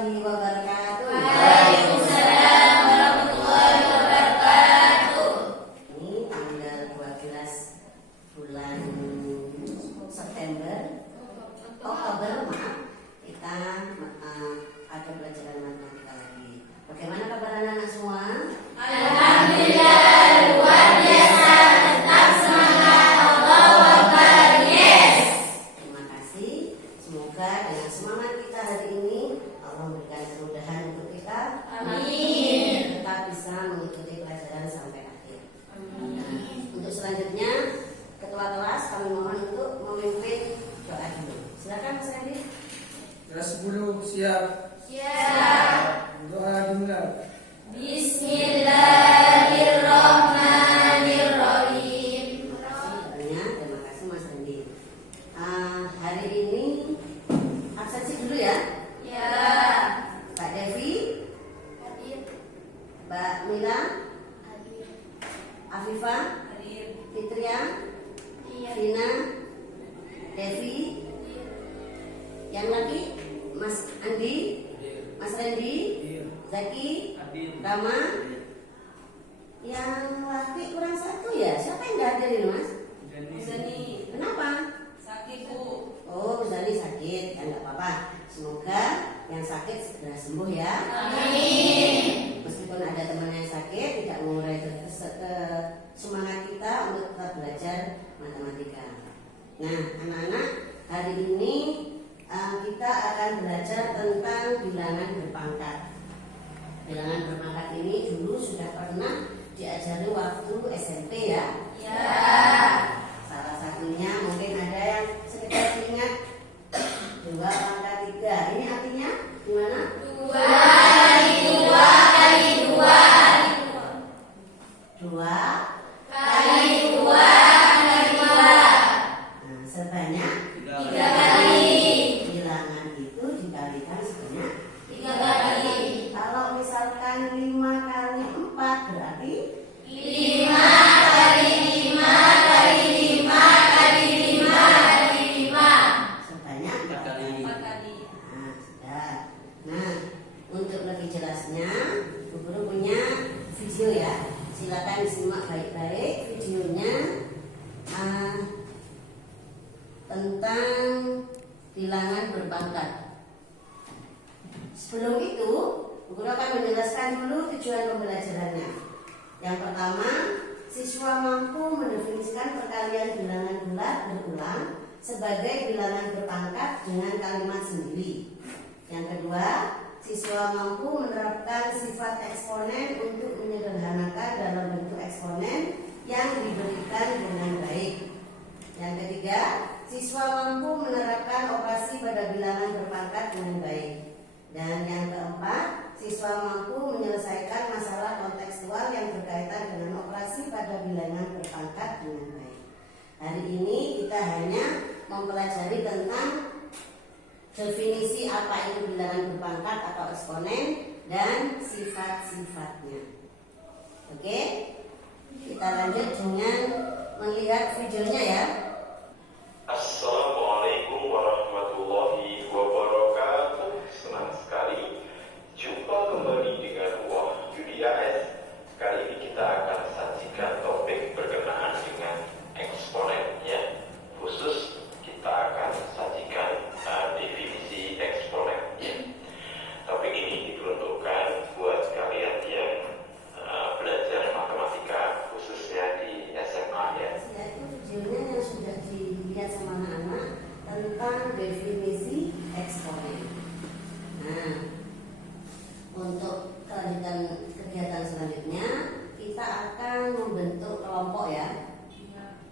warahmatullahi wabarakatuh. Waalaikumsalam warahmatullahi wabarakatuh. Ini tanggal 12 bulan Oktober, kita ada pelajaran matematika lagi. Bagaimana kabar anak-anak semua? Alhamdulillah, luar biasa, tetap semangat, Allahu Akbar, yes. Terima kasih. Semoga dengan semangat kita hari ini Allah memberikan kemudahan untuk kita. Amin. Kita bisa mengikuti pelajaran sampai akhir. Nah, untuk selanjutnya ketua kelas kami mohon untuk memimpin doa dulu. Silakan Mas Randy. Kelas 10 siap. Siap. Doa dimulai. Bismillahirrahmanirrahim. Terima kasih Mas Randy. Hari ini absensi dulu ya. Ya. Mbak Devi, Hadir. Mbak Mila, Hadir. Afifah, Hadir. Fitria, Iya. Vina, Devi, yang lagi Mas Andi, Mas Randy, Zaki, Rama. Yang laki kurang satu ya. Siapa yang nggak hadir ini Mas? Zani. Kenapa? Sakit, Bu. Oh, Zani sakit. Ya nggak apa-apa. Semoga yang sakit segera sembuh ya. Amin. Meskipun ada teman yang sakit, tidak mengurai semangat kita untuk tetap belajar matematika. Nah, anak-anak, hari ini kita akan belajar tentang bilangan berpangkat. Bilangan berpangkat ini dulu sudah pernah diajari waktu SMP ya. Ya. Salah satunya mungkin ada yang sekedar ingat 2 pangkat 3. Ini artinya gimana? 2 kali 2 kali 2 2 kali 2 kali 2. Nah, sebanyak 3 kali. bilangan itu dikalikan sebanyak 3 kali. kalau misalkan 5 kali 4 berarti 5 kali 5 kali 5 kali 5 kali 5. sebanyak 4 kali. Nah, sudah. Nah, untuk lebih jelasnya, Bu Guru punya video ya. Silakan disimak baik-baik videonya tentang bilangan berpangkat. Sebelum itu, Bu Guru akan menjelaskan dulu tujuan pembelajarannya. Yang pertama, siswa mampu mendefinisikan perkalian bilangan bulat berulang sebagai bilangan berpangkat dengan kalimat sendiri. Yang kedua, siswa mampu menerapkan sifat eksponen untuk menyederhanakan dalam bentuk eksponen yang diberikan dengan baik. Yang ketiga, siswa mampu menerapkan operasi pada bilangan berpangkat dengan baik. Dan yang keempat, siswa mampu menyelesaikan masalah kontekstual yang berkaitan dengan operasi pada bilangan berpangkat dengan baik. Hari ini kita hanya mempelajari tentang definisi apa itu bilangan berpangkat atau eksponen dan sifat-sifatnya. Oke, kita lanjut dengan melihat videonya ya. Assalamualaikum warahmatullahi wabarakatuh. Senang sekali jumpa kembali dengan Yulia S. Kali ini kita akan sajikan topik berkenaan dengan eksponen ya. Khusus kita akan sajikan definisi eksponen ya. Topik ini diperuntukkan buat kalian yang belajar matematika khususnya di SMA ya. Itu videonya yang sudah dilihat sama anak-anak tentang definisi eksponen. Nah, untuk kelanjutan kegiatan selanjutnya kita akan membentuk kelompok ya.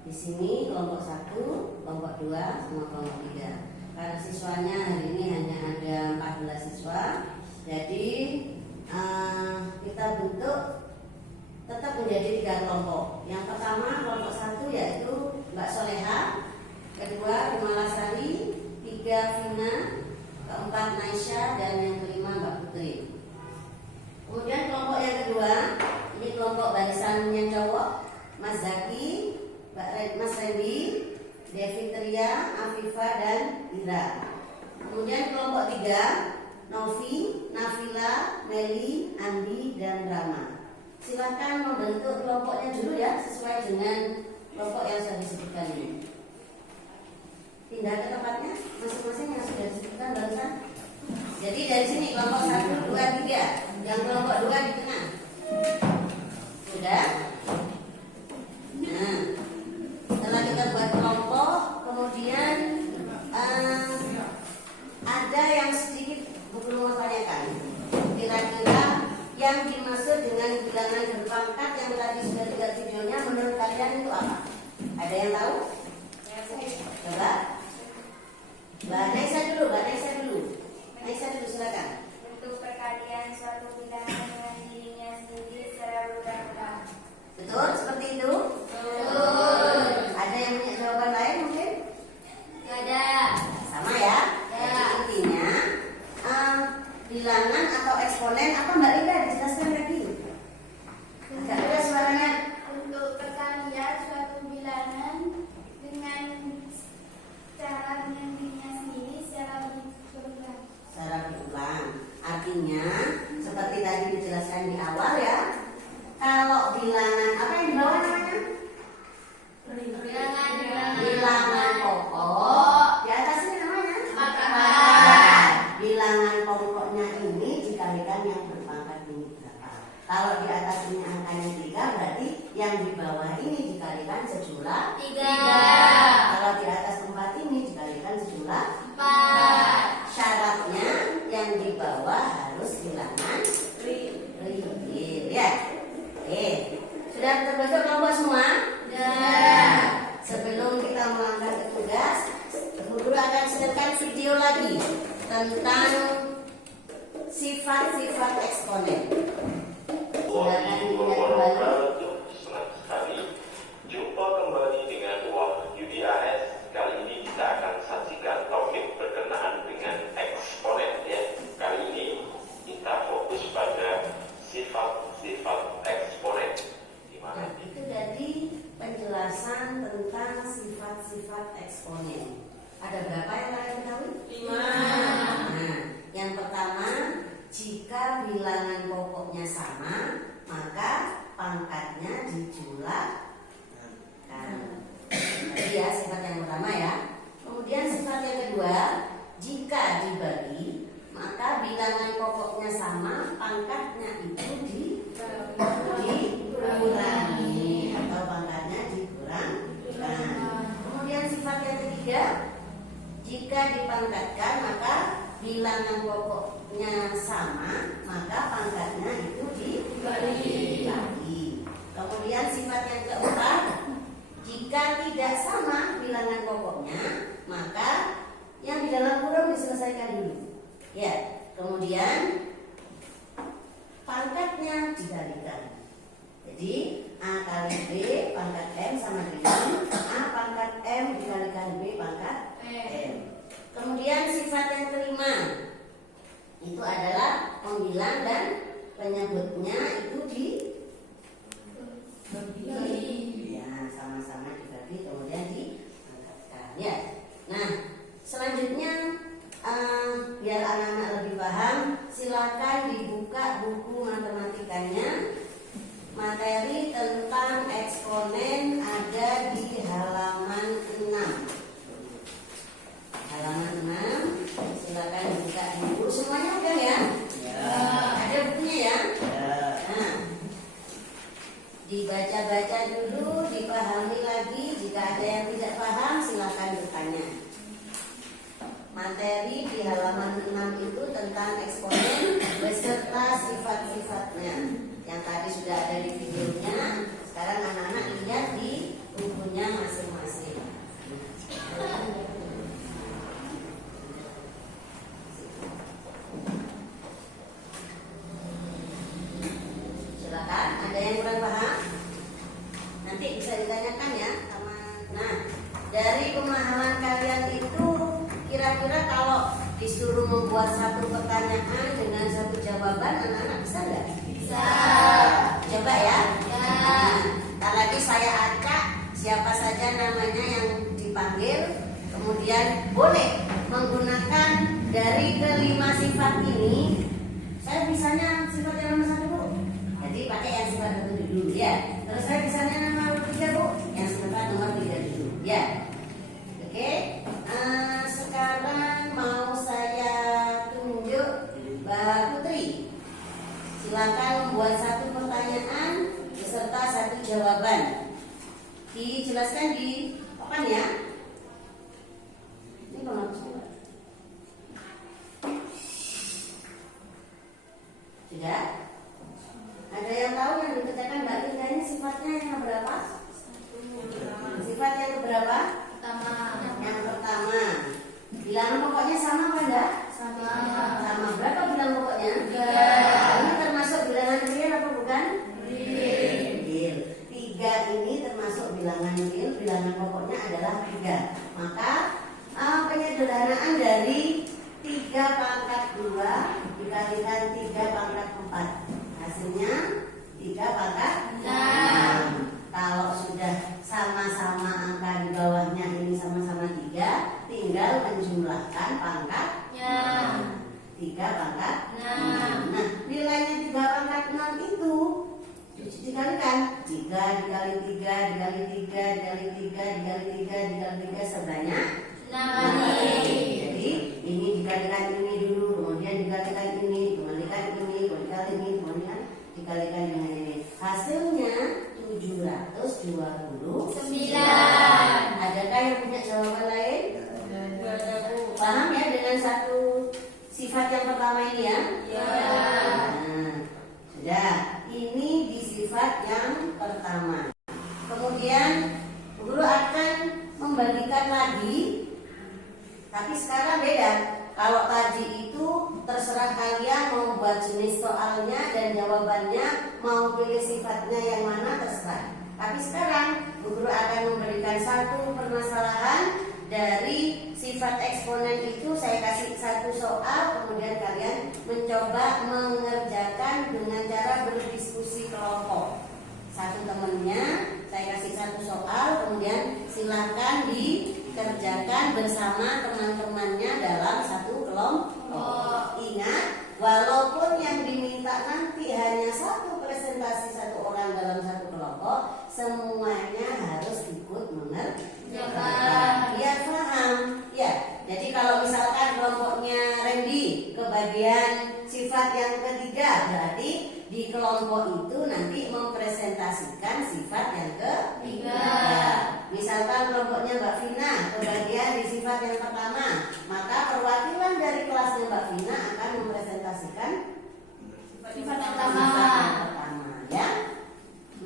Di sini kelompok 1, kelompok 2, sama kelompok 3. Karena siswanya hari ini hanya ada 14 siswa, jadi kita bentuk tetap menjadi 3 kelompok. Yang pertama kelompok 1 yaitu Mbak Soleha, kedua Rimalasari, 3 Vina, keempat Naisha, dan yang kelima Mbak Putri. Kemudian kelompok yang kedua, ini kelompok barisannya cowok, Mas Zaki, Mas Randy, Devi Tria, Afifah, dan Ira. Kemudian kelompok 3, Novi, Nafila, Meli, Andi, dan Rama. Silakan membentuk kelompoknya dulu ya, sesuai dengan kelompok yang sudah disebutkan ini. Pindah ke tempatnya masing-masing yang sudah disebutkan barusan. Jadi dari sini kelompok 1, 2, 3. Yang kelompok 2 di tengah. Sudah? Nah, setelah kita buat kelompok, kemudian ada yang sedikit Bu Guru mau tanyakan. Kira-kira yang dimaksud dengan bilangan berpangkat yang tadi sudah lihat videonya, menurut kalian itu apa? Ada yang tahu? Coba. Mbak Naisa dulu. Naisa dulu silakan. Bentuk perkalian suatu bilangan dengan dirinya sendiri secara berulang-ulang. Betul, seperti itu? Betul. Ada yang punya jawaban lain mungkin? Ada. Sama ya? Ya. Jadi intinya bilangan atau eksponen apa Mbak Rika dijelaskan lagi? Agak keras suaranya. Untuk perkalian suatu bilangan dengan cara dengan dirinya sendiri secara berulang. Secara berulang. Artinya seperti tadi dijelaskan di awal ya. Kalau bilangan apa yang di bawah namanya? Bilangan pokok. Di atas ini namanya pangkat. Bilangan pokoknya ini dikalikan yang berpangkat ini berapa? Kalau di atas ini angkanya 3, berarti yang di bawah ini dikalikan sejumlah 3. Kalau di atas tempat ini dikalikan sejumlah 4. Syaratnya yang di bawah harus bilangan real ya. Sudah terbentuk kelompok semua? Sebelum kita melangkah ke tugas, Guru akan sedangkan video lagi tentang sifat-sifat eksponen. Silakan dilihat kembali. Senang sekali jumpa kembali dengan Wahyu di AS. Kali ini kita akan saksikan topik berkenaan dengan eksponen ya. Kali ini kita fokus pada sifat-sifat eksponen. Gimana? Itu jadi penjelasan tentang sifat-sifat eksponen. Ada berapa yang kalian tahu? 5. Nah, yang pertama, jika bilangan pokoknya sama, maka pangkatnya dijumlahkan. Jadi ya sifat yang pertama ya. Kemudian sifat yang kedua, jika dibagi, maka bilangan pokoknya sama, pangkatnya itu dikurangi atau pangkatnya dikurangkan. Kemudian sifat yang ketiga, jika dipangkatkan maka bilangan pokoknya sama, maka pangkatnya itu dibagi. Kemudian sifat yang keempat, jika tidak sama bilangan pokoknya, maka yang di dalam kurung diselesaikan dulu. Ya, kemudian pangkatnya dikalikan. Jadi A kali B pangkat M sama dengan A pangkat M dikalikan B pangkat M. Kemudian sifat yang kelima itu adalah pembilang dan penyebutnya itu dibagi. Ya, sama-sama dibagi kemudian dipangkatkan. Ya. Nah, selanjutnya biar anak-anak lebih paham, silakan dibuka buku matematikanya. Materi tentang eksponen ada di halaman 6. Halaman 6, silakan dibuka dulu. Semuanya udah ya? Ya. Ada bukunya ya? Ya. Nah, dibaca-baca dulu, dipahami lagi. Jika ada yang tidak paham, silakan bertanya. Materi di halaman 6 itu tentang eksponen beserta sifat-sifatnya. Yang tadi sudah ada di videonya. Sekarang anak-anak lihat di bukunya masing-masing. Silakan, ada yang kurang paham? Nanti bisa ditanyakan ya sama. Nah, dari pemahaman kalian itu kira-kira kalau disuruh membuat satu pertanyaan dengan satu jawaban, anak-anak bisa nggak? Bisa. Coba ya. Nah, ntar lagi saya acak siapa saja namanya yang dipanggil, kemudian boleh menggunakan dari kelima sifat ini, saya bisanya sifat yang nomor 1 Bu. Jadi pakai yang sifat dulu ya. Terus saya bisanya nomor 3 Bu, yang sifat nomor 3 dulu ya. Oke. Sekarang mau saya tunjuk Mbak Putri. Silakan membuat satu pertanyaan beserta satu jawaban. Dijelaskan di papan ya. Ini penghapusnya. Sudah? Ada yang tahu yang dikerjakan Mbak Linda ini sifatnya yang berapa? Sifat yang berapa? Yang pertama. Bilangan pokoknya sama apa enggak? Sama. Berapa bilangan pokoknya? 3. Ini termasuk bilangan real apa bukan? Real. 3 ini termasuk bilangan real. Bilangan pokoknya adalah 3. Maka penyederhanaan dari 3 pangkat 2 dikalikan 3 pangkat 4. Hasilnya 3 pangkat 6. Kalau sudah sama-sama angka di bawahnya ini sama-sama 3, tinggal menjumlahkan pangkatnya. 3 pangkat 6. Nah, nilainya 3 pangkat 6 itu dikalikan 3 dikali 3 dikali 3 dikali 3 dikali 3 dikali 3 sebanyak 6. Jadi ini dikalikan ini dulu, kemudian dikalikan ini, kembalikan ini, kembalikan ini, kemudian dikalikan dengan ini. Hasilnya 729. Adakah yang punya jawaban lain? Paham ya dengan satu sifat yang pertama ini ya? Nah, sudah. Ini di sifat yang pertama. Kemudian guru akan membagikan lagi, tapi sekarang beda. Kalau tadi itu terserah kalian mau buat jenis soalnya dan jawabannya, mau pilih sifatnya yang mana terserah. Tapi sekarang guru akan memberikan satu permasalahan dari sifat eksponen itu. Saya kasih satu soal, kemudian kalian mencoba mengerjakan dengan cara berdiskusi kelompok. Satu temennya saya kasih satu soal, kemudian silakan dikerjakan bersama teman-temannya dalam satu kelompok. Ingat, walaupun yang diminta nanti hanya satu presentasi satu orang dalam satu kelompok, semuanya harus ikut mengerjakan biar paham ya. Jadi kalau misalkan kelompoknya Randy kebagian sifat yang ketiga, berarti di kelompok itu nanti mempresentasikan sifat yang ketiga. Misalkan kelompoknya Mbak Vina kebagian di sifat yang pertama, maka perwakilan dari kelasnya Mbak Vina akan mempresentasikan sifat yang pertama ya.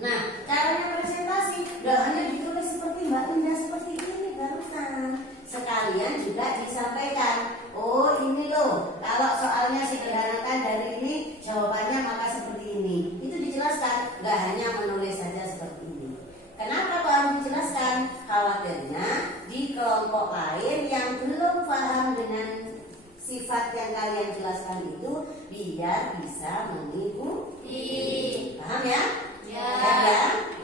Nah, caranya presentasi gak hanya ditulis seperti Mbak Linda seperti ini barusan. Sekalian juga disampaikan, oh ini loh, kalau soalnya sederhanakan dari ini, jawabannya maka seperti ini. Itu dijelaskan, gak hanya menulis saja seperti ini. Kenapa baru dijelaskan? Khawatirnya di kelompok lain yang belum paham dengan sifat yang kalian jelaskan itu, biar bisa mengikuti. Paham ya? Ya.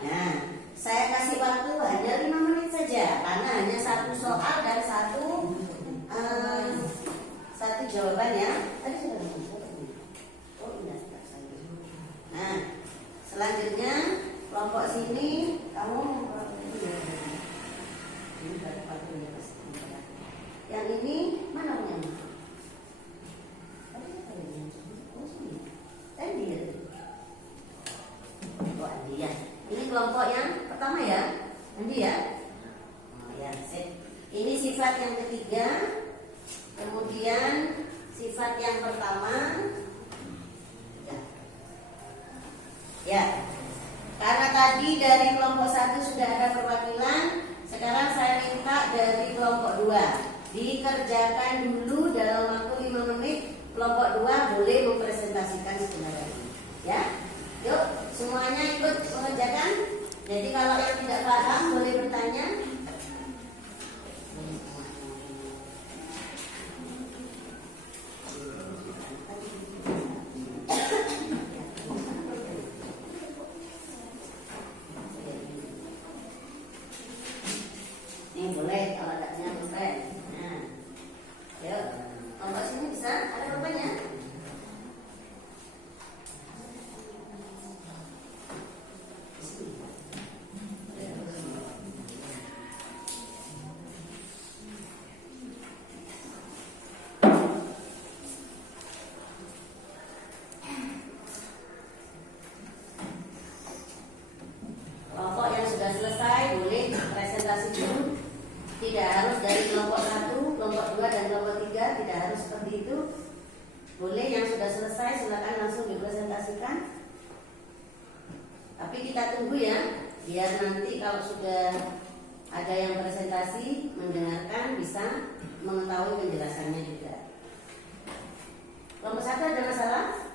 Nah, saya kasih waktu hanya 5 menit saja, karena hanya satu soal dan satu jawaban ya. Tadi sudah oh iya. Nah, selanjutnya kelompok sini kamu yang ini mana punya? Andi ya. Ini kelompok yang pertama ya, Andi ya. Oh ya, sip. Ini sifat yang ketiga, kemudian sifat yang pertama. Ya. Karena tadi dari kelompok 1 sudah ada perwakilan, sekarang saya minta dari kelompok 2 dikerjakan Boleh yang sudah selesai silakan langsung dipresentasikan. Tapi kita tunggu ya, biar nanti kalau sudah ada yang presentasi mendengarkan bisa mengetahui penjelasannya juga. Kelompok 1 ada masalah?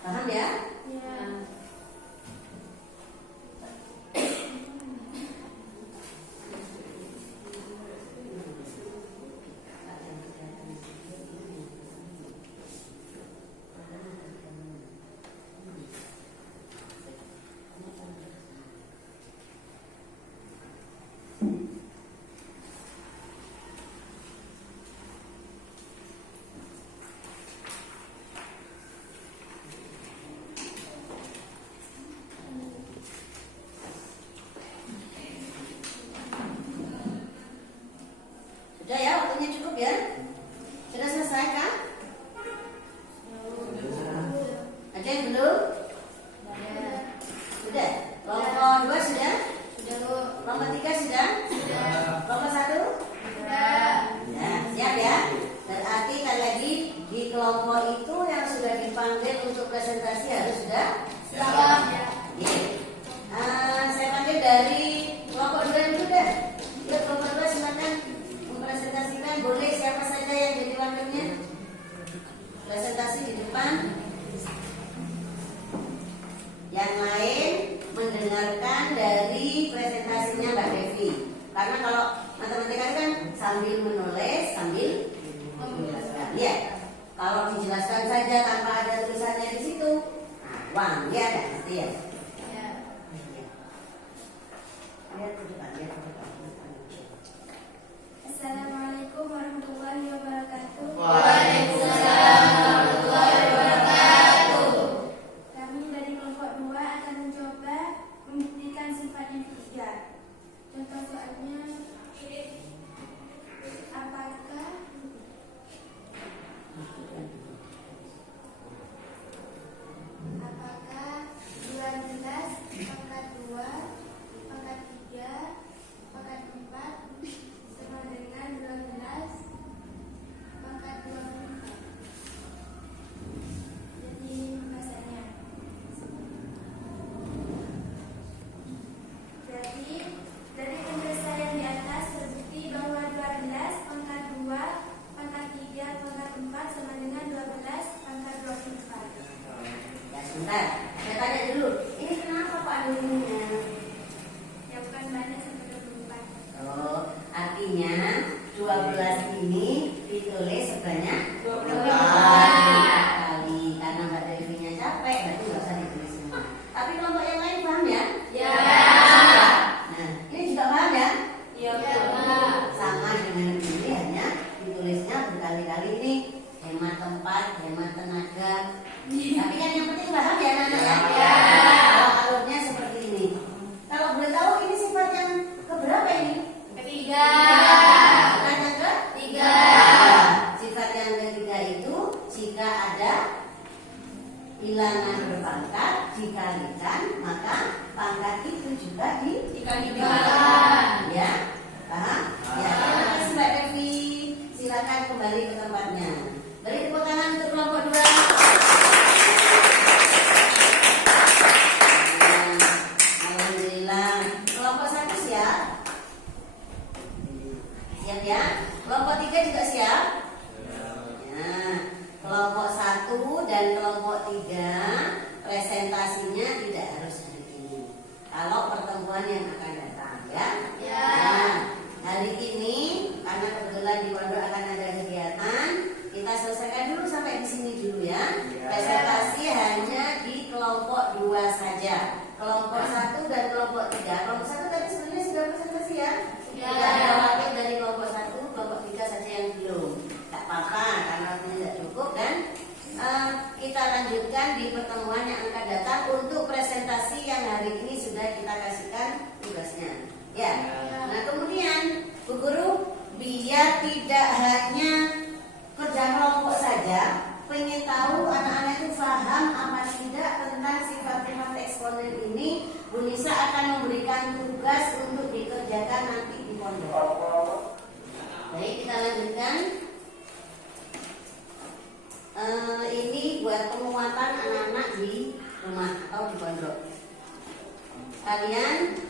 Paham ya? Ya. Sudah ya, waktunya cukup ya? Sudah selesai kan? Ada yang belum? Sudah. Kelompok 2 sudah? Kelompok 3 sudah? Kelompok 1? Nah, siap ya? Berarti kan lagi di kelompok itu yang sudah dipanggil untuk presentasi harus sudah? Siap. Oke. Saya panggil dari kelompok 2 dulu deh. Yuk, kelompok 2 silakan mempresentasikan. Boleh siapa saja yang jadi wakilnya? Presentasi di depan. Yang lain mendengarkan dari presentasinya Mbak Devi. Karena kalau matematika kan sambil menulis, sambil menjelaskan. Ya. Kalau dijelaskan saja tanpa ada tulisannya di situ, wang, ya kan? Ngerti ya? Lihat ke depan, lihat ke depan. Assalamualaikum warahmatullahi wabarakatuh. Waalaikumsalam warahmatullahi wabarakatuh. Kami dari kelompok 2 akan mencoba membuktikan sifat yang ketiga. Contoh soalnya, apakah 12 pangkat 2 pangkat 3 pangkat 4 sama dengan 12 pangkat 24? Jadi bahasanya berarti dari penyelesaian di atas terbukti bahwa 12 pangkat 2 pangkat 3 pangkat 4 sama dengan 12 pangkat 24. Ya sebentar, saya tanya dulu. Ini kenapa Pak dulunya? Ya bukan banyak sampai 24. Oh, artinya 12 ini ditulis sebanyak 24 kali. Karena Mbak Devinya capek, berarti nggak usah ditulis semua. Tapi kelompok yang lain paham ya? Ya. Nah, ini juga paham ya? Ya. Sama dengan ini, hanya ditulisnya berkali-kali. Ini hemat tempat, hemat tenaga. Tapi kan yang penting paham ya anak-anak ya? Ya. Kalau alurnya seperti ini. Kalau boleh tahu ini sifat yang keberapa ini? Ketiga. Sifat yang Tiga. Sifat yang ketiga itu jika ada bilangan berpangkat dikalikan, maka pangkat itu juga dikalikan. Ya, paham? Ya, terima kasih Mbak Devi. Silakan kembali ke tempatnya. Beri tepuk tangan untuk kelompok 2. Alhamdulillah. Kelompok 1 siap? Siap ya? Kelompok 3 juga siap? Ya. Kelompok 1 dan kelompok 3 presentasinya tidak harus hari ini. Kalau pertemuan yang akan datang ya. Ya. Nah, hari ini karena kebetulan di pondok akan ada kegiatan, kita selesaikan dulu sampai di sini dulu ya. Presentasi hanya di kelompok 2 saja. Kelompok 1 dan kelompok 3. Kelompok 1 tadi sebenarnya sudah presentasi ya. Ya. Tidak ada wakil dari kelompok 1, kelompok 3 saja yang belum. Tak apa-apa karena waktunya tidak cukup dan kita lanjutkan di pertemuan yang akan datang untuk presentasi yang hari ini sudah kita kasihkan tugasnya. Ya. Nah kemudian Bu Guru biar tidak hanya kerja kelompok saja, pengen tahu anak-anak itu paham apa tidak tentang sifat-sifat eksponen ini, Bu Nisa akan memberikan tugas untuk dikerjakan nanti ini buat penguatan anak-anak di rumah atau di pondok. Kalian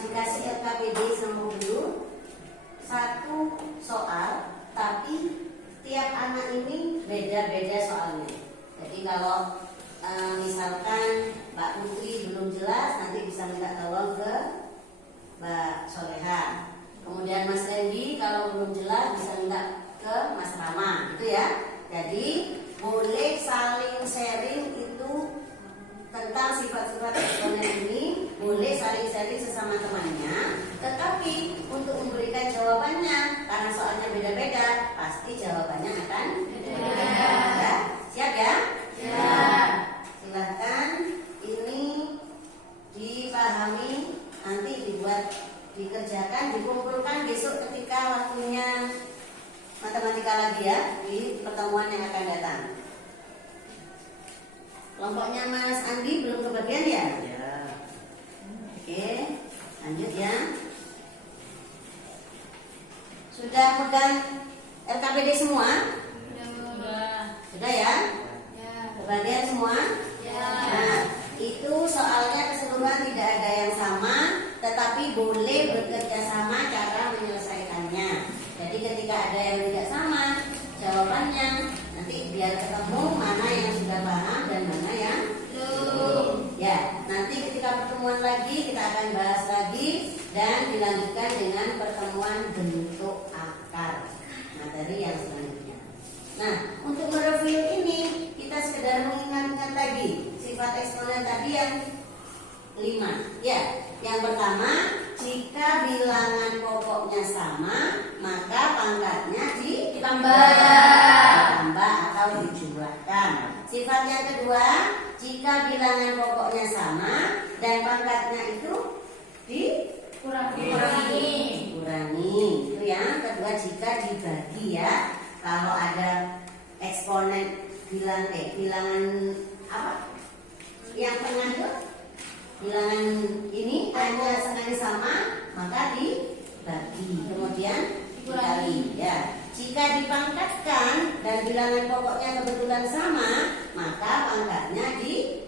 dikasih LKPD sama guru satu soal, tapi tiap anak ini beda-beda soalnya. Jadi kalau misalkan Mbak Putri belum jelas, nanti bisa minta tolong ke Mbak Soleha. Kemudian Mas Randy kalau belum jelas bisa minta ke Mas Rama, gitu ya. Jadi boleh saling sharing itu tentang sifat-sifat eksponen ini, boleh saling sharing sesama temannya. Tetapi untuk memberikan jawabannya, karena soalnya beda-beda, pasti jawabannya akan beda-beda. Ya, siap ya? Siap. Silahkan ini dipahami, nanti dibuat, dikerjakan, dikumpulkan besok ketika waktunya matematika lagi ya, di pertemuan yang akan datang. Kelompoknya Mas Andi belum kebagian ya? Ya. Oke, lanjut ya. Sudah pegang LKPD semua? Sudah ya? Kebagian semua? Nah, itu soalnya keseluruhan tidak ada yang sama, tetapi boleh bekerja sama cara menyelesaikannya. Jadi ketika ada yang tidak sama jawabannya, nanti biar ketemu mana yang sudah paham dan mana yang belum. Ya, nanti ketika pertemuan lagi kita akan bahas lagi dan dilanjutkan dengan pertemuan bentuk akar, materi yang selanjutnya. Nah, untuk mereview ini kita sekedar mengingat-ingat lagi sifat eksponen tadi yang 5. Ya, yang pertama, jika bilangan pokoknya sama, maka pangkatnya ditambah atau dijumlahkan. Sifat yang kedua, jika bilangan pokoknya sama dan pangkatnya itu dikurangi. Itu yang kedua, jika dibagi ya. Kalau ada eksponen bilangan apa? Yang tengah itu bilangan ini hanya sekali sama, maka dibagi, kemudian dikali ya. Jika dipangkatkan dan bilangan pokoknya kebetulan sama, maka pangkatnya dikali.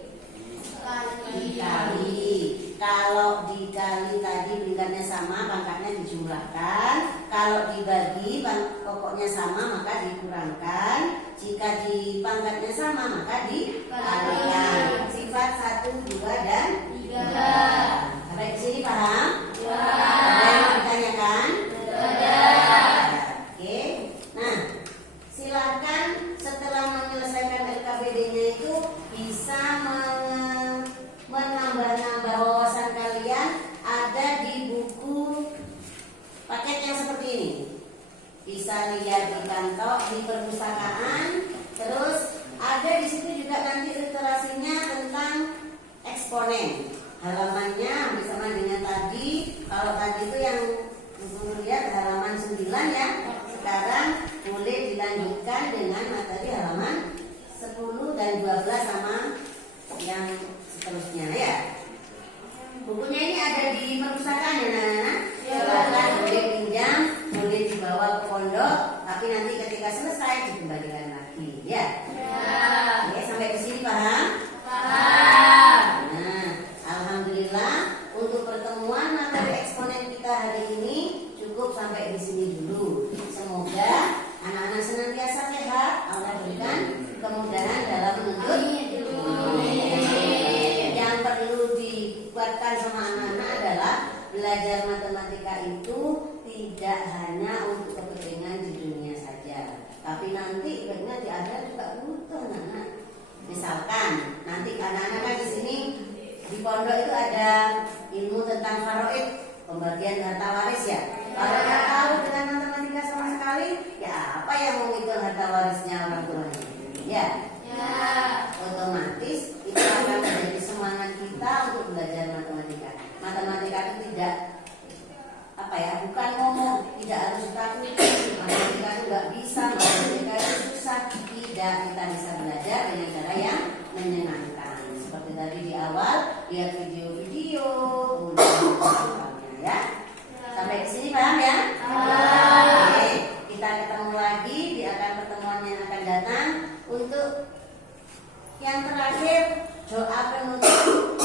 Kalau dikali tadi tingkatnya sama, pangkatnya dijumlahkan. Kalau dibagi pokoknya sama, maka dikurangkan. Jika dipangkatnya sama, maka dikalikan. Sifat 1, 2, dan 3. Sampai ke sini paham? Ya. Ada yang mau ditanyakan? Ada. Oke. Nah, silakan setelah menyelesaikan LKPD-nya itu bisa menambah-nambah wawasan kalian. Ada di buku paket yang seperti ini. Bisa lihat di kantor, di perpustakaan. Terus ada di situ juga nanti literasinya tentang eksponen. Halamannya hampir sama dengan tadi. Kalau tadi itu yang lihat halaman 9 ya. Sekarang boleh dilanjutkan dengan materi halaman 10 dan 12 sama yang seterusnya ya. Bukunya ini ada di perpustakaan ya anak-anak. Silakan boleh pinjam, boleh dibawa ke pondok, tapi nanti ketika selesai dikembalikan lagi ya. Oke, sampai ke sini paham? Nah, alhamdulillah untuk pertemuan materi eksponen kita hari ini cukup sampai di sini dulu. Semoga anak-anak senantiasa sehat, Allah berikan kemudahan dalam menuntut ilmu. Yang perlu dibuatkan sama anak-anak adalah belajar matematika itu tidak hanya untuk kepentingan di dunia saja, tapi nanti sebenarnya di akhirat juga butuh anak-anak. Misalkan nanti anak-anak kan di sini di pondok itu ada ilmu tentang faraid, pembagian harta waris ya. Kalau nggak tahu dengan matematika sama sekali, ya apa yang mau itu harta warisnya orang tuanya? Ya. Otomatis itu akan menjadi semangat kita untuk belajar matematika. Matematika itu tidak bukan ngomong, tidak harus takuti. Matematika itu nggak bisa, matematika itu susah. Tidak, kita bisa belajar dengan cara yang menyenangkan. Seperti tadi di awal, lihat video-video, kemudian ya. Sampai ke sini paham ya? Oke, kita ketemu lagi di akan pertemuan yang akan akan datang. Untuk yang terakhir doa penutup